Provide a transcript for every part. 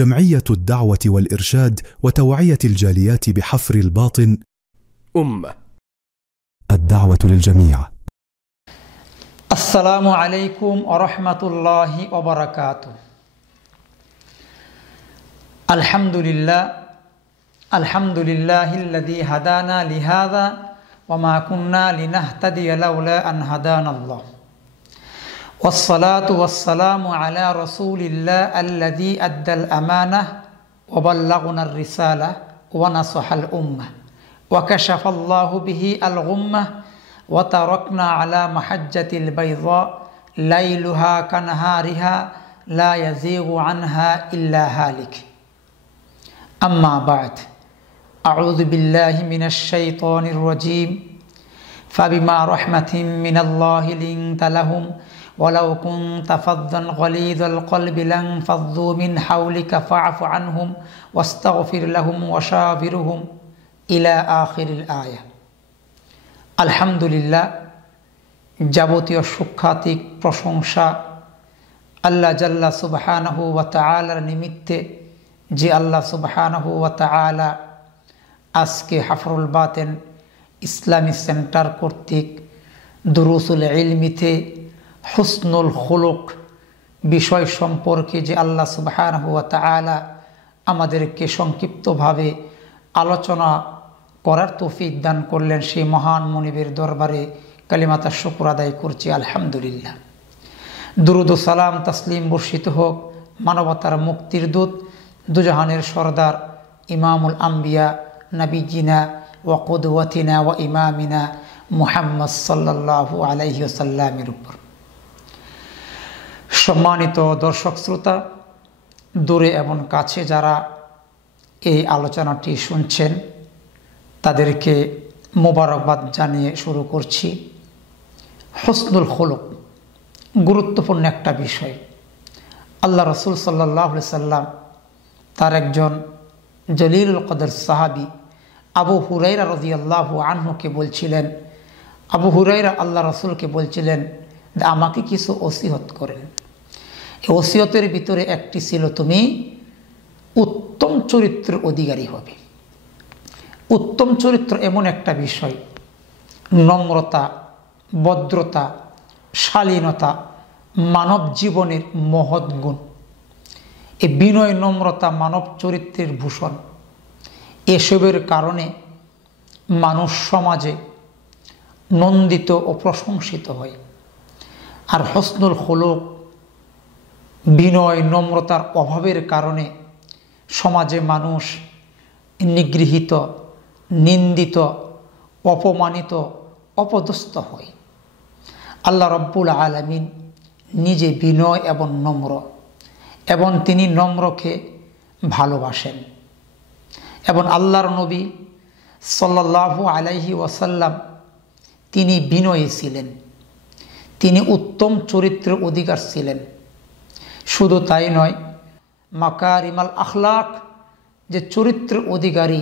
جمعية الدعوة والإرشاد وتوعية الجاليات بحفر الباطن أمة الدعوة للجميع. السلام عليكم ورحمة الله وبركاته. الحمد لله الذي هدانا لهذا وما كنا لنهتدي لولا أن هدانا الله، والصلاة والسلام على رسول الله الذي أدى الأمانة وبلغنا الرسالة ونصح الأمة وكشف الله به الغمة وتركنا على محجة البيضاء ليلها كنهارها لا يزيغ عنها إلا هالك. أما بعد، أعوذ بالله من الشيطان الرجيم. فبما رحمة من الله لنت لهم ولو كنت فظا غليظ القلب لانفضوا من حولك فاعف عنهم واستغفر لهم وشاورهم إلى آخر الآية। আলহামদুলিল্লাহ, যাবতীয় সুখ্যাতি প্রশংসা আল্লাহ জাল্লা সুবহানাহু ওয়া তাআলার নিমিত্তে, যে আল্লাহ সুবহানাহু ওয়া তাআলা আজকে হাফরুল বাতেন ইসলামী সেন্টার কর্তৃক দুরুসুল ইলমিতে হুসনুল খুলুক বিষয় সম্পর্কে যে আল্লাহ সুবহানাহু ওয়া তাআলা আমাদেরকে সংক্ষিপ্তভাবে আলোচনা করার তৌফিক দান করলেন, সেই মহান মুনিবের দরবারে কালিমাতার শুকর আদায় করছি আলহামদুলিল্লাহ। দুরুদ ও সালাম তাসলিম বর্ষিত হোক মানবতার মুক্তির দূত দুজাহানের সরদার ইমামুল আম্বিয়া নবীজিনা ওয়া কুদওয়াতিনা ওয়া ইমামিনা মুহাম্মদ সাল্লাল্লাহু আলাইহি ওয়াসাল্লামের উপর। সম্মানিত দর্শক শ্রোতা, দূরে এবং কাছে যারা এই আলোচনাটি শুনছেন তাদেরকে মোবারকবাদ জানিয়ে শুরু করছি। হুসনুল খুলুক গুরুত্বপূর্ণ একটা বিষয়। আল্লাহ রসুল সাল্লাল্লাহু আলাইহি সাল্লাম তার একজন জলিলুল কদর সাহাবী আবু হুরায়রা রাদিয়াল্লাহু আনহুকে বলছিলেন, আবু হুরায়রা আল্লাহ রসুলকে বলছিলেন, আমাকে কিছু ওসিয়ত করেন। এই ওসিয়তের ভিতরে একটি ছিল, তুমি উত্তম চরিত্রের অধিকারী হবে। উত্তম চরিত্র এমন একটা বিষয়, নম্রতা, ভদ্রতা, শালীনতা মানব জীবনের মহৎ গুণ। এই বিনয়, নম্রতা মানব চরিত্রের ভূষণ। এসবের কারণে মানুষ সমাজে নন্দিত ও প্রশংসিত হয়। আর হুসনুল খুলুক, বিনয় নম্রতার অভাবের কারণে সমাজে মানুষ নিগৃহীত, নিন্দিত, অপমানিত, অপদস্থ হয়। আল্লাহ রব্বুল আলামিন নিজে বিনয় এবং নম্র, এবং তিনি নম্রকে ভালোবাসেন। এবং আল্লাহর নবী সাল্লাল্লাহু আলাইহি ওয়াসাল্লাম তিনি বিনয়ী ছিলেন, তিনি উত্তম চরিত্রের অধিকার ছিলেন। শুধু তাই নয়, মাকারিমাল আখলাক, যে চরিত্রের অধিকারী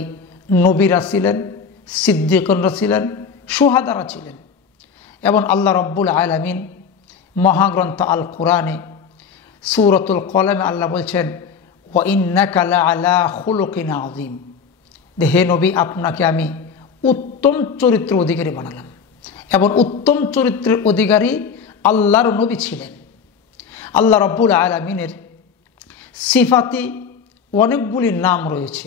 নবীরা ছিলেন, সিদ্দিকরা ছিলেন, শুহাদারা ছিলেন। এবং আল্লাহ রব্বুল আলামিন মহাগ্রন্থ আল কোরআনে সূরাতুল কলমে আল্লাহ বলছেন, ওয়া ইন্নাকা লাআলা খুলুকিন আযীম, হে নবী, আপনাকে আমি উত্তম চরিত্র অধিকারী বানালাম। এবং উত্তম চরিত্রের অধিকারী আল্লাহর নবী ছিলেন। আল্লাহ রব্বুল আলামিনের সিফাতি অনেকগুলি নাম রয়েছে,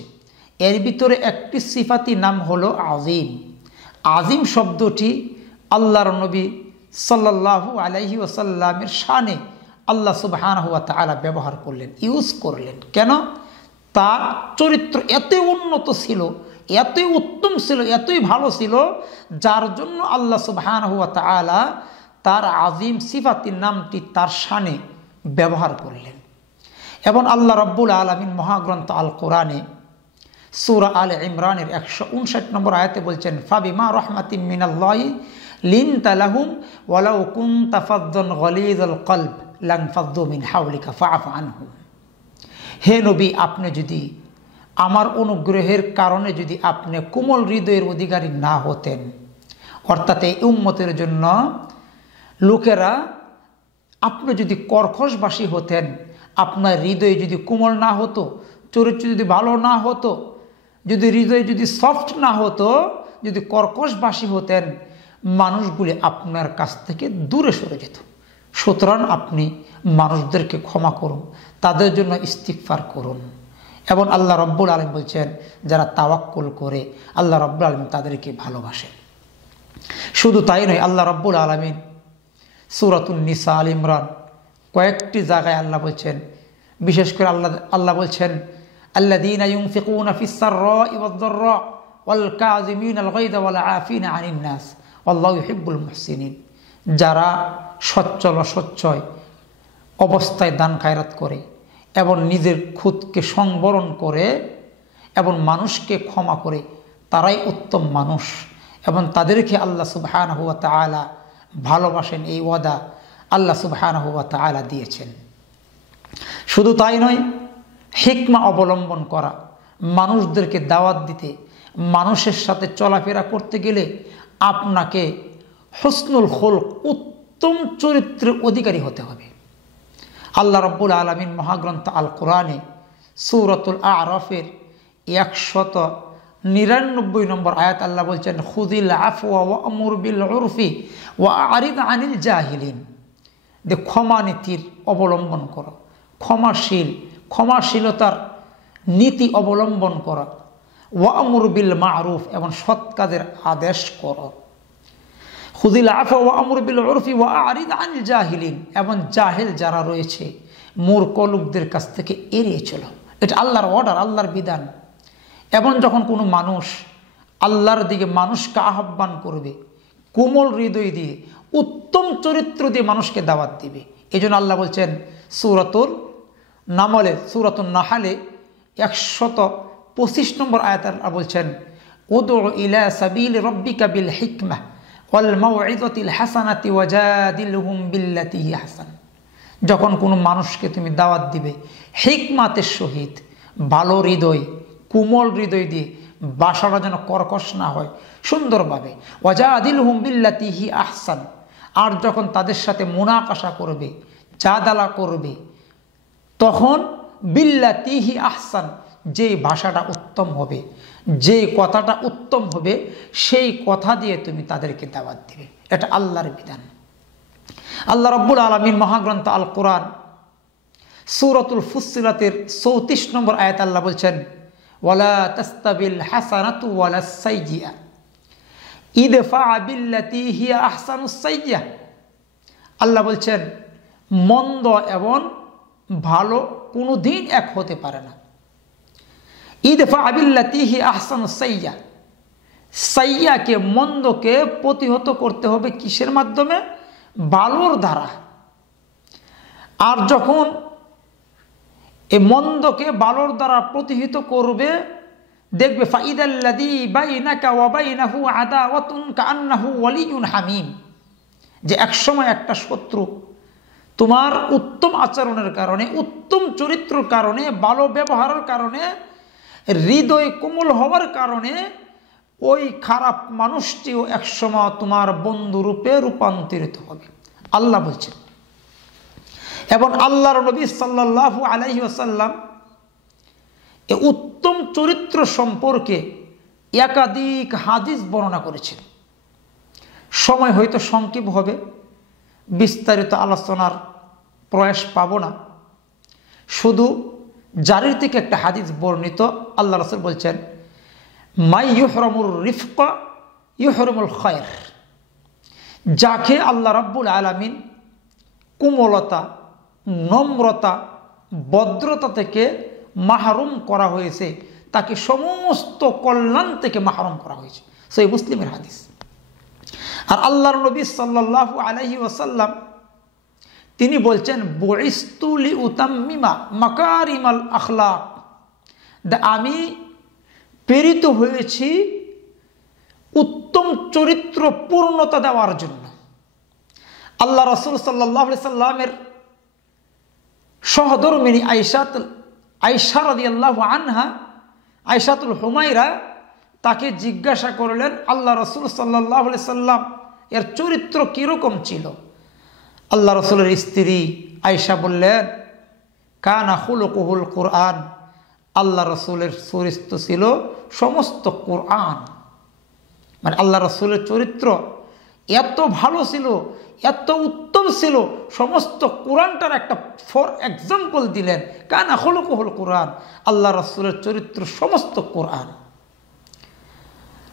এর ভিতরে একটি সিফাতি নাম হলো আজিম। আজিম শব্দটি আল্লাহর নবী সাল্লাল্লাহু আলাইহি ওয়াসাল্লামের শানে আল্লাহ সুবহানাহু ওয়া তাআলা ব্যবহার করলেন, ইউজ করলেন। কেন? তার চরিত্র এতই উন্নত ছিল, এতই উত্তম ছিল, এতই ভালো ছিল, যার জন্য আল্লাহ সুবহানাহু ওয়া তাআলা তার আজিম সিফাতির নামটি তার শানে ব্যবহার করলেন। এবং আল্লাহ রব্বুল আলামিন মহাগ্রন্থ আল কোরআনে সূরা আলে ইমরানের 159 নম্বর আয়াতে বলছেন, ফাবিমা রাহমাতিম মিনাল্লাহি লিনতা লাহুম ওয়ালাউ কুনতা ফাযযান গলীযাল কলব লানফাযযু মিন হাওলিকা ফাআফু আনহুম। হে নবী, আপনি যদি আমার অনুগ্রহের কারণে যদি আপনি কোমল হৃদয়ের অধিকারী না হতেন, অর্থাৎ এই উম্মতের জন্য লোকেরা আপনি যদি কর্কশবাসী হতেন, আপনার হৃদয় যদি কোমল না হতো, চরিত্র যদি ভালো না হতো, যদি হৃদয় যদি সফট না হতো, যদি কর্কশবাসী হতেন, মানুষগুলি আপনার কাছ থেকে দূরে সরে যেত। সুতরাং আপনি মানুষদেরকে ক্ষমা করুন, তাদের জন্য ইস্তিগফার করুন। এবং আল্লাহ রব্বুল আলামিন বলছেন, যারা তাওয়াক্কুল করে আল্লাহ রব্বুল আলামিন তাদেরকে ভালোবাসেন। শুধু তাই নয়, আল্লাহ রব্বুল আলামিন সূরাতুন নিসা আল ইমরান কয়েকটি জায়গায় আল্লাহ বলছেন, বিশেষ করে আল্লাহ বলছেন, আল্লাযীনা ইউনফিকুনা ফিস সাররাই ওয়াদ দাররা ওয়াল কাযিমিনাল গায়যা ওয়াল আফিনা আনিন নাস আল্লাহু ইউহিব্বুল মুহসিনিন। যারা সচ্ছল অসচ্ছয় অবস্থায় দান খায়রাত করে এবং নিজের খুদকে সংবরণ করে এবং মানুষকে ক্ষমা করে, তারাই উত্তম মানুষ এবং তাদেরকে আল্লাহ সুবহানাহু ওয়া তাআলা ভালোবাসেন। এই ওয়াদা আল্লাহ সুবহানাহু ওয়া তাআলা দিয়েছেন। শুধু তাই নয়, হিকমা অবলম্বন করা, মানুষদেরকে দাওয়াত দিতে, মানুষের সাথে চলাফেরা করতে গেলে আপনাকে হুসনুল খুলক, উত্তম চরিত্রের অধিকারী হতে হবে। আল্লাহ রাব্বুল আলামিন মহাগ্রন্থ আল কোরআনে সূরাতুল আরাফের 199 নম্বর আয়াত আল্লাহ বলছেন, খুযিল আফওয়া ওয়া আমুর বিল উরফি ওয়া আরিদ আনিল জাহিলিন। যে ক্ষমা নীতির অবলম্বন করো, ক্ষমাশীলতার নীতি অবলম্বন করা, ওয়া আমুর বিল মারুফ এবং সৎ কাজের আদেশ করো। খুযিল আফওয়া ওয়া আমুর বিল উরফি ওয়া আরিদ আনিল জাহিলিন, এবং জাহেল যারা রয়েছে মূর্খ লোকদের কাছ থেকে এড়িয়ে চলো। এটা আল্লাহর অর্ডার, আল্লাহর বিধান। এবং যখন কোনো মানুষ আল্লাহর দিকে মানুষকে আহ্বান করবে, কোমল হৃদয় দিয়ে, উত্তম চরিত্র দিয়ে মানুষকে দাওয়াত দিবে। এই জন্য আল্লাহ বলছেন সূরাতুল নাহলে 125 নম্বর আয়াত আল্লাহ বলছেন, উদউ ইলা সাবিল রাব্বিকা বিল হিকমাহ ওয়াল মাউইযাতিল হাসানাতি ওয়াজাদিলহুম বিল্লাতি হিয়া আহসান। যখন কোনো মানুষকে তুমি দাওয়াত দিবে হিকমাতের সহিত, ভালো হৃদয়, কোমল হৃদয় দিয়ে, ভাষাটা যেন কর্কশ না হয়, সুন্দরভাবে, ওয়াজাদিলহুম বিল্লাতি হিয়া আহসান। আর যখন তাদের সাথে মুনাকাশা করবে, জাদালা করবে, তখন বিল্লাতি হিয়া আহসান, যেই ভাষাটা উত্তম হবে, যেই কথাটা উত্তম হবে, সেই কথা দিয়ে তুমি তাদেরকে দাওয়াত দিবে। এটা আল্লাহর বিধান। আল্লাহ রাব্বুল আলামিন মহাগ্রন্থ আল কোরআন সূরাতুল ফুসসিলাতের 34 নম্বর আয়াত আল্লাহ বলছেন, ওয়ালা তাস্তাবিল হাসানাতু ওয়ালাস সাইয়্যিআ ইদফা বিল্লাতি হিয়া আহসানুস সাইয়্যিআ। আল্লাহ বলছেন, মন্দ এবং ভালো কোনোদিন এক হতে পারে না। ইদফা বিল্লাতি হিয়া আহসানুস সাইয়্যিআ, সাইয়্যাকে, মন্দকে প্রতিহত করতে হবে কিসের মাধ্যমে? ভালোর দ্বারা। আর যখন এই মন্দকে ভালোর দ্বারা প্রতিহত করবে, দেখবে ফাইদাল্লাযী বাইনাকা ওয়া বাইনাহু আদাওয়াতুন কাআন্নাহু ওয়ালিয়্যুন হামীম, যে একসময় একটা শত্রু তোমার উত্তম আচরণের কারণে, উত্তম চরিত্রের কারণে, ভালো ব্যবহারের কারণে, হৃদয় কোমল হওয়ার কারণে ওই খারাপ মানুষটিও একসময় তোমার বন্ধুরূপে রূপান্তরিত হবে, আল্লাহ বলছেন। এবং আল্লাহর নবী সাল্লাল্লাহু আলাইহি ওয়াসাল্লাম এই উত্তম চরিত্র সম্পর্কে একাধিক হাদিস বর্ণনা করেছেন। সময় হয়তো সংক্ষেপ হবে, বিস্তারিত আলোচনার প্রয়াস পাব না। শুধু জারির থেকে একটা হাদিস বর্ণিত, আল্লাহ রাসূল বলছেন, মাই ইউহরামুর রিফকা ইউহরামুল খায়র। যাকে আল্লাহ রাব্বুল আলামিন কোমলতা, নম্রতা, ভদ্রতা থেকে মাহরুম করা হয়েছে, তাকে সমস্ত কল্যাণ থেকে মাহরুম করা হয়েছে। সহিহ মুসলিমের হাদিস। আর আল্লাহর নবী সাল্লাল্লাহু আলাইহি ওয়াসাল্লাম তিনি বলছেন, বুইস্তু লিউতাম্মিমা মাকারিমাল আখলাক, আমি প্রেরিত হয়েছি উত্তম চরিত্র পূর্ণতা দেওয়ার জন্য। আল্লাহ রাসূল সাল্লাল্লাহু আলাইহি সাল্লামের সহধর্মিণী আয়েশা রাদিয়াল্লাহু আনহা, আয়েশাতুল হুমায়রা, তাকে জিজ্ঞাসা করলেন, আল্লাহ রাসূল সাল্লাল্লাহু আলাইহি সাল্লাম এর চরিত্র কীরকম ছিল? আল্লাহ রাসূলের স্ত্রী আয়েশা বললেন, কানা খুলুকুহুল কোরআন, আল্লাহ রসুলের চরিত্র ছিল সমস্ত কোরআন। মানে আল্লাহ রসুলের চরিত্র এত ভালো ছিল, এত উত্তম ছিল, সমস্ত কোরআনটার একটা ফর এক্সাম্পল দিলেন। কানা খুলুকুহুল কোরআন, আল্লাহ রসুলের চরিত্র সমস্ত কোরআন।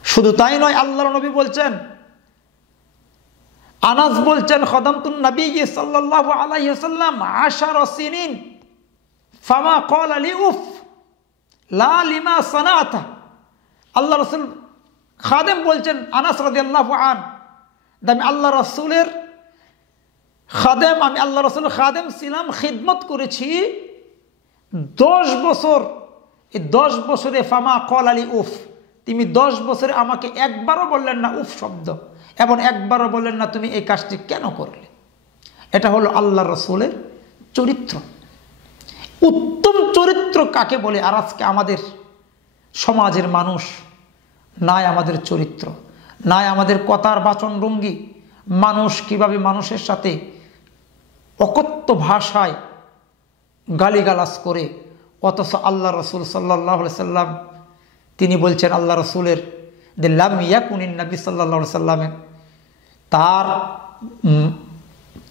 শুধু তাই নয়, আল্লাহর নবী বলছেন, আনাস বলছেন, খদামতুন নবী সাল্লাল্লাহু আলাইহি ওয়াসাল্লাম 10 সিনিন ফামা ক্বালা লি উফ লা লিমা সানাতা। আল্লাহ রাসূল খাদেম বলছেন, আনাস রাদিয়াল্লাহু আন, আমি আল্লাহ রাসূলের খাদেম, আমি আল্লাহ রাসূলের খাদেম ছিলাম, খিদমত করেছি 10 বছর। এই 10 বছরে ফামা ক্বালা লি উফ, তিনি 10 বছরে আমাকে একবারও বললেন না উফ শব্দ, এবং একবারও বললেন না তুমি এই কাজটি কেন করলে। এটা হলো আল্লাহ রসুলের চরিত্র। উত্তম চরিত্র কাকে বলে? আর আজকে আমাদের সমাজের মানুষ নাই আমাদের চরিত্র, নাই আমাদের কথার বাচনভঙ্গি, মানুষ কিভাবে মানুষের সাথে অকথ্য ভাষায় গালিগালাজ করে। অথচ আল্লাহ রসুল সাল্লাল্লাহু আলাইহি সাল্লাম তিনি বলছেন, আল্লাহ রসুলের লাম ইয়াকুনিন নবী সাল্লাল্লাহু আলাইহি সাল্লামের, তার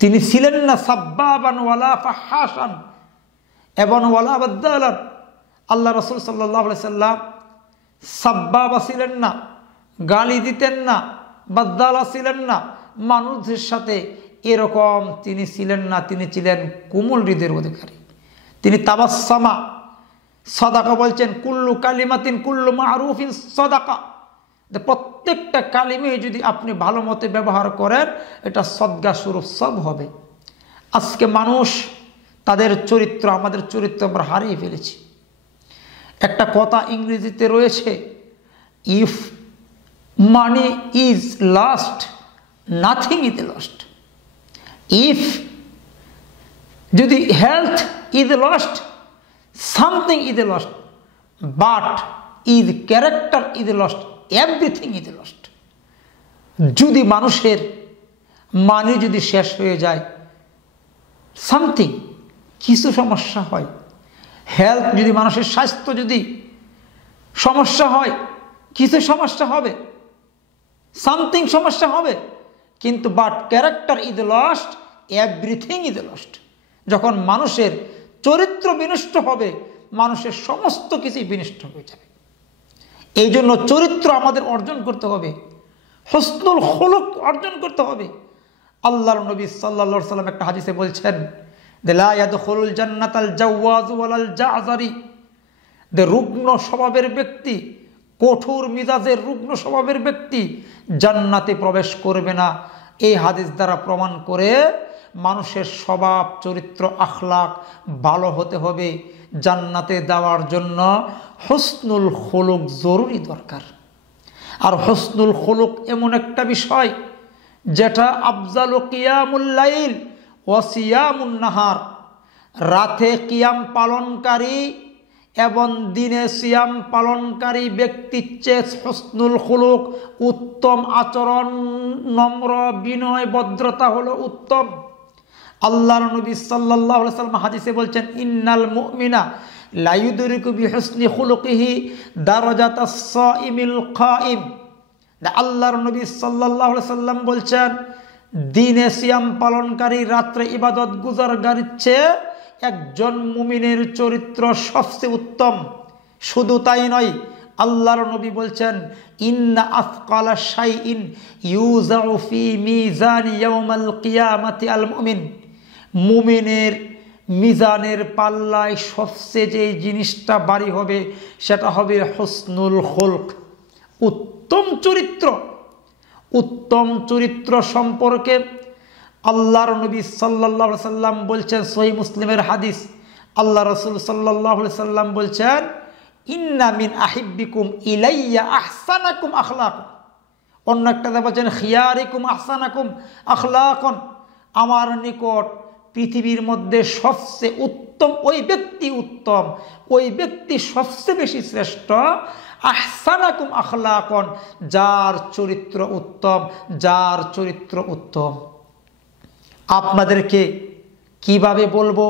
তিনি ছিলেন না সাব্বাবান ওয়ালা ফাহাশান এবং ওয়ালা বাদ্দালান। আল্লাহ রসুল সাল্লাল্লাহু আলাইহি সাল্লাম সাব্বাবা ছিলেন না, গালি দিতেন না, বাদ্দালা ছিলেন না, মানুষের সাথে এরকম তিনি ছিলেন না। তিনি ছিলেন কোমল হৃদয়ের অধিকারী। তিনি তাবাসসামা, সাদাকা বলছেন, কুল্লু কালিমাতিন কুল্লু মারুফিন সাদাকা, প্রত্যেকটা কালিমে যদি আপনি ভালো মতে ব্যবহার করেন এটা সদকা স্বরূপ সব হবে। আজকে মানুষ তাদের চরিত্র, আমাদের চরিত্র আমরা হারিয়ে ফেলেছি। একটা কথা ইংরেজিতে রয়েছে, if money is lost nothing is lost. If যদি health is lost something is lost, but is character is lost, everything is lost. যদি মানুষের মানি যদি শেষ হয়ে যায়, সামথিং কিছু সমস্যা হয়, হেলথ যদি মানুষের স্বাস্থ্য যদি সমস্যা হয়, কিছু সমস্যা হবে, সামথিং সমস্যা হবে, কিন্তু but character is lost, everything is lost. যখন মানুষের চরিত্র বিনষ্ট হবে, মানুষের সমস্ত কিছুই বিনষ্ট হয়ে যাবে। এই জন্য চরিত্র আমাদের অর্জন করতে হবে, হুসনুল খুলুক অর্জন করতে হবে। আল্লাহর নবী সাল্লাল্লাহু আলাইহি সাল্লাম একটা হাদিসে বলছেন, লা ইয়াদখুলুল জান্নাতাল জাওয়াজ ওয়ালাল জাযরি, রুগ্ন স্বভাবের ব্যক্তি, কঠোর মিজাজের রুগ্ন স্বভাবের ব্যক্তি জান্নাতে প্রবেশ করবে না। এই হাদিস দ্বারা প্রমাণ করে মানুষের স্বভাব চরিত্র আখলাক ভালো হতে হবে। জান্নাতে যাওয়ার জন্য হুসনুল খুলুক জরুরি দরকার। আর হুসনুল খুলুক এমন একটা বিষয় যেটা আফজালু কিয়ামুল লাইল ওয়া সিয়ামুন নাহার, রাতে কিয়াম পালনকারী এবং দিনে সিয়াম পালনকারী ব্যক্তির চেয়ে হুসনুল খুলুক, উত্তম আচরণ, নম্র বিনয় ভদ্রতা হলো উত্তম। আল্লাহর নবী সাল্লাল্লাহু আলাইহি ওয়াসাল্লাম হাদিসে বলছেন, ইন্নাল মুমিনা লা ইউদরিকু বিহুসনি খুলুকিহি দারাজাতাস সাইমিল কাইম। আল্লাহর নবী সাল্লাল্লাহু আলাইহি ওয়াসাল্লাম বলছেন, দিনে সিয়াম পালনকারী, রাত্রে ইবাদত গুজারকারীর চেয়ে একজন মুমিনের চরিত্র সবচেয়ে উত্তম। শুধু তাই নয়, আল্লাহর নবী বলছেন, ইন্না আফকালা শাইইন ইউজাউ ফি মিজানি ইয়াউমাল কিয়ামাতি আল মুমিন, মুমিনের মিজানের পাল্লায় সবচেয়ে যে জিনিসটা ভারী হবে সেটা হবে হুসনুল খুলক, উত্তম চরিত্র। উত্তম চরিত্র সম্পর্কে আল্লাহর নবী সাল্লাল্লাহু আলাইহি সাল্লাম বলছেন, সহিহ মুসলিমের হাদিস, আল্লাহ রাসূল সাল্লাল্লাহু আলাইহি সাল্লাম বলছেন, ইন্না মিন আহিব্বিকুম ইলাইয়া আহসানাকুম আখলাকুম। অন্য একটা বলছেন, খিয়ারিকুম আহসানাকুম আখলাকুন, আমার নিকট পৃথিবীর মধ্যে সবচেয়ে উত্তম ওই ব্যক্তি উত্তম, ওই ব্যক্তি সবচেয়ে বেশি শ্রেষ্ঠ, আহসানাকুম আখলাকুন, যার চরিত্র উত্তম, যার চরিত্র উত্তম। আপনাদেরকে কিভাবে বলবো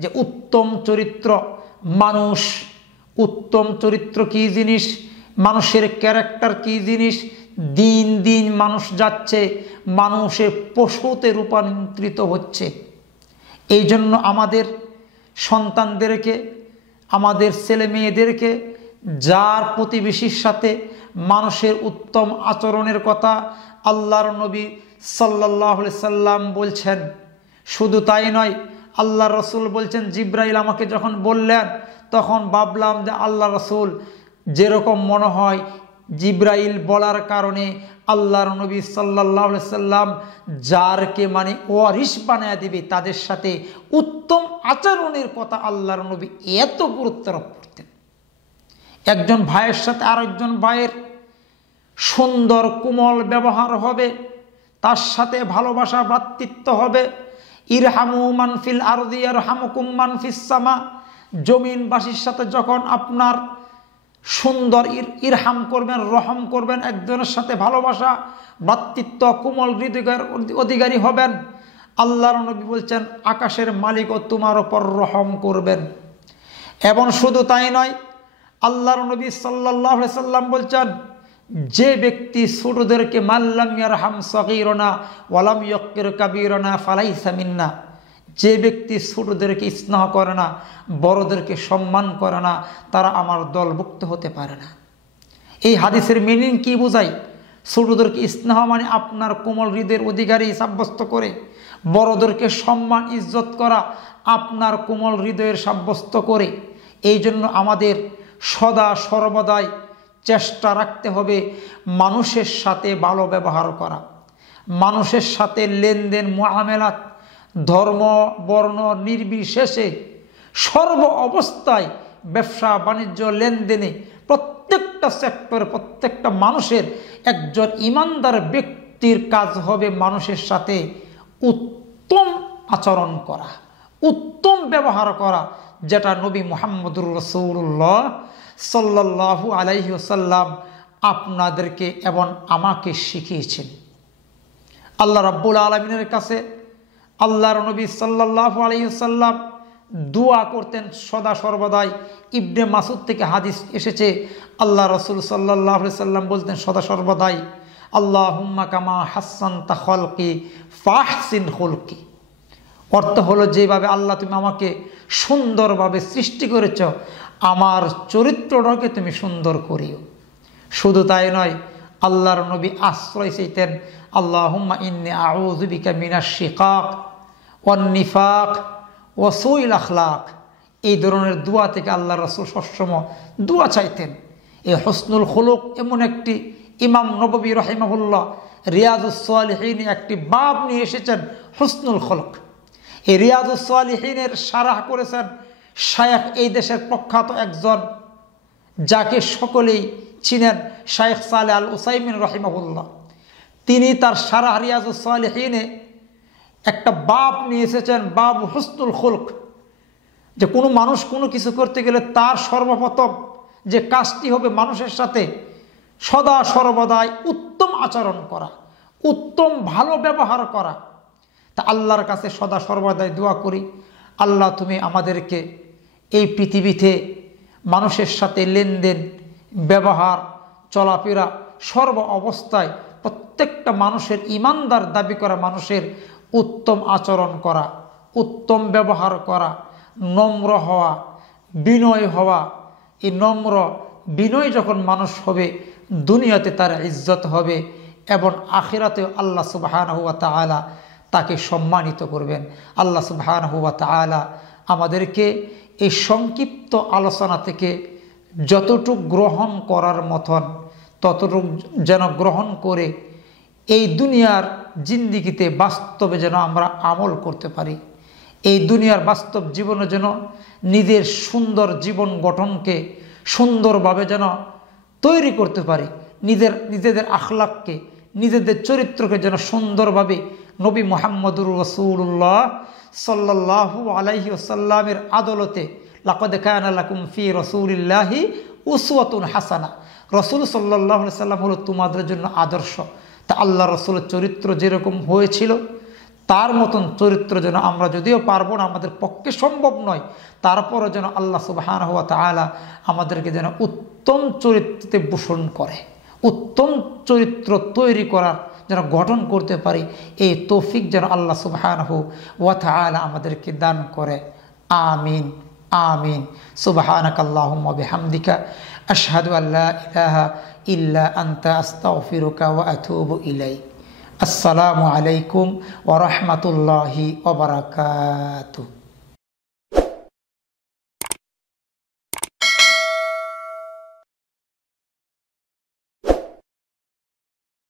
যে উত্তম চরিত্র, মানুষ উত্তম চরিত্র কী জিনিস, মানুষের ক্যারেক্টার কী জিনিস। দিন দিন মানুষ যাচ্ছে মানুষের পশুতে রূপান্তরিত হচ্ছে। এই জন্য আমাদের সন্তানদেরকে, আমাদের ছেলে মেয়েদেরকে যার প্রতিবেশীর সাথে মানুষের উত্তম আচরণের কথা আল্লাহর নবী সাল্লাল্লাহু আলাইহি সাল্লাম বলছেন। শুধু তাই নয়, আল্লাহ রসুল বলছেন, জিব্রাইল আমাকে যখন বললেন তখন ভাবলাম যে আল্লাহ রসুল যেরকম মনে হয় জিব্রাইল বলার কারণে আল্লাহর নবী সাল্লাল্লাহু আলাইহি সাল্লাম যারকে মানে ওয়ারিস বানায় দিবে তাদের সাথে উত্তম আচরণের কথা আল্লাহর নবী এত গুরুত্ব আরোপ করতেন। একজন ভাইয়ের সাথে আরেকজন ভাইয়ের সুন্দর কোমল ব্যবহার হবে, তার সাথে ভালোবাসা ভ্রাতৃত্ব হবে। ইরহামু মান ফিল আরদি ইয়ারহামুকুম মান ফিস সামা। জমিনবাসীর সাথে যখন আপনার সুন্দর ইরহাম করবেন, রহম করবেন, একজনের সাথে ভালোবাসা ভ্রাতৃত্ব কোমল হৃদয়ের অধিকারী হবেন, আল্লাহর নবী বলছেন আকাশের মালিকও তোমার ওপর রহম করবেন। এবং শুধু তাই নয়, আল্লাহর নবী সাল্লাল্লাহু আলাইহি সাল্লাম বলছেন, যে ব্যক্তি ছোটদেরকে মাল্লাম ইয়ারহাম সগীরনা ওয়ালাম ইয়াক্কির কাবীরনা ফালাইসা মিন্না, যে ব্যক্তি ছোটদেরকে স্নেহ করে না, বড়দেরকে সম্মান করে না, তারা আমার দলভুক্ত হতে পারে না। এই হাদিসের মিনিং কি বোঝায়? ছোটদেরকে স্নেহ মানে আপনার কোমল হৃদয়ের অধিকারী সাব্যস্ত করে, বড়দেরকে সম্মান ইজ্জত করা আপনার কোমল হৃদয়ের সাব্যস্ত করে। এই জন্য আমাদের সদা সর্বদাই চেষ্টা রাখতে হবে মানুষের সাথে ভালো ব্যবহার করা, মানুষের সাথে লেনদেন মুআমেলাত ধর্ম বর্ণ নির্বিশেষে সর্ব অবস্থায় ব্যবসা বাণিজ্য লেনদেনে প্রত্যেকটা সেক্টরে প্রত্যেকটা মানুষের একজন ইমানদার ব্যক্তির কাজ হবে মানুষের সাথে উত্তম আচরণ করা, উত্তম ব্যবহার করা, যেটা নবী মুহাম্মদুর রাসূলুল্লাহ সাল্লাল্লাহু আলাইহি ওয়াসাল্লাম আপনাদেরকে এবং আমাকে শিখিয়েছেন। আল্লাহ রাব্বুল আলামিনের কাছে আল্লাহর নবী সাল্লাল্লাহু আলাইহি ওয়াসাল্লাম দোয়া করতেন সদা সর্বদাই। ইবনে মাসউদ থেকে হাদিস এসেছে, আল্লাহ রাসূল সাল্লাল্লাহু আলাইহি ওয়াসাল্লাম বলতেন সদা সর্বদাই, আল্লাহুম্মা কামা হাসানতা খালকি ফাহসিন খুলকি। অর্থ হলো, যেভাবে আল্লাহ তুমি আমাকে সুন্দরভাবে সৃষ্টি করেছ, আমার চরিত্রটাকে তুমি সুন্দর করিও। শুধু তাই নয়, আল্লাহর নবী আশ্রয় চাইতেন, আল্লাহুম্মা ইন্নী আউযু বিকা মিনাশ শিকাক ওয়ান নিফাক ওয়া সুইল আখলাক। এই ধরনের দোয়া থেকে আল্লাহ রাসূল সবসময় দোয়া চাইতেন। এই হসনুল খুলুক এমন একটি, ইমাম নববী রাহিমাহুল্লাহ রিয়াজুস সালিহিনে একটি বাব নিয়ে এসেছেন হসনুল খুলুক। এই রিয়াজুস সালিহিনের শারাহ করেছেন শায়েখ, এই দেশের প্রখ্যাত একজন, যাকে সকলেই চিনেন, শায়েখ সালেহ আল উসাইমিন রাহিমাহুল্লাহ। তিনি তার শারাহ রিয়াজুস সালিহিনে একটা বাব নিয়ে এসেছেন, বাব হুসনুল খুলক, যে কোনো মানুষ কোনো কিছু করতে গেলে তার সর্বপ্রথম যে কাজটি হবে মানুষের সাথে সদা সর্বদাই উত্তম আচরণ করা, উত্তম ভালো ব্যবহার করা। তা আল্লাহর কাছে সদা সর্বদাই দোয়া করি, আল্লাহ তুমি আমাদেরকে এই পৃথিবীতে মানুষের সাথে লেনদেন ব্যবহার চলাফেরা সর্ব অবস্থায় প্রত্যেকটা মানুষের ইমানদার দাবি করা মানুষের উত্তম আচরণ করা, উত্তম ব্যবহার করা, নম্র হওয়া, বিনয় হওয়া। এই নম্র বিনয় যখন মানুষ হবে, দুনিয়াতে তার ইজ্জত হবে এবং আখিরাতেও আল্লাহ সুবহানাহু ওয়া তাআলা তাকে সম্মানিত করবেন। আল্লাহ সুবহানাহু ওয়া তাআলা আমাদেরকে এই সংক্ষিপ্ত আলোচনা থেকে যতটুক গ্রহণ করার মতন ততটুক যেন গ্রহণ করে এই দুনিয়ার জিন্দিগিতে বাস্তবে যেন আমরা আমল করতে পারি। এই দুনিয়ার বাস্তব জীবনে যেন নিজের সুন্দর জীবন গঠনকে সুন্দরভাবে যেন তৈরি করতে পারি, নিজেদের আখলাককে, নিজেদের চরিত্রকে যেন সুন্দরভাবে নবী মুহাম্মদুর রাসূলুল্লাহ সাল্লাল্লাহু আলাইহি ওয়াসাল্লামের আদলতে, লাকাদ কানা লাকুম ফি রাসূলিল্লাহি উসওয়াতুন হাসানা, রাসূল সাল্লাল্লাহু আলাইহি ওয়াসাল্লাম হলো তোমাদের জন্য আদর্শ। তা আল্লাহ রাসূলের চরিত্র যেরকম হয়েছিল তার মতন চরিত্র যেন আমরা, যদিও পারবো না, আমাদের পক্ষে সম্ভব নয়, তারপরও যেন আল্লাহ সুবহানাহু ওয়া তাআলা আমাদেরকে যেন উত্তম চরিত্রে ভূষণ করে, উত্তম চরিত্র তৈরি করার যেন গঠন করতে পারি, এই তৌফিক যেন আল্লাহ সুবহানাহু ওয়া তাআলা আমাদেরকে দান করে। আমিন আমিন। সুবহানাকাল্লাহুম্মা বিহামদিকা আশহাদু আল্লা ইলাহা ইল্লা আনতা আস্তাগফিরুকা ওয়া আতুবু ইলাইক। আসসালামু আলাইকুম ওয়া রাহমাতুল্লাহি ওয়া বারাকাতুহু।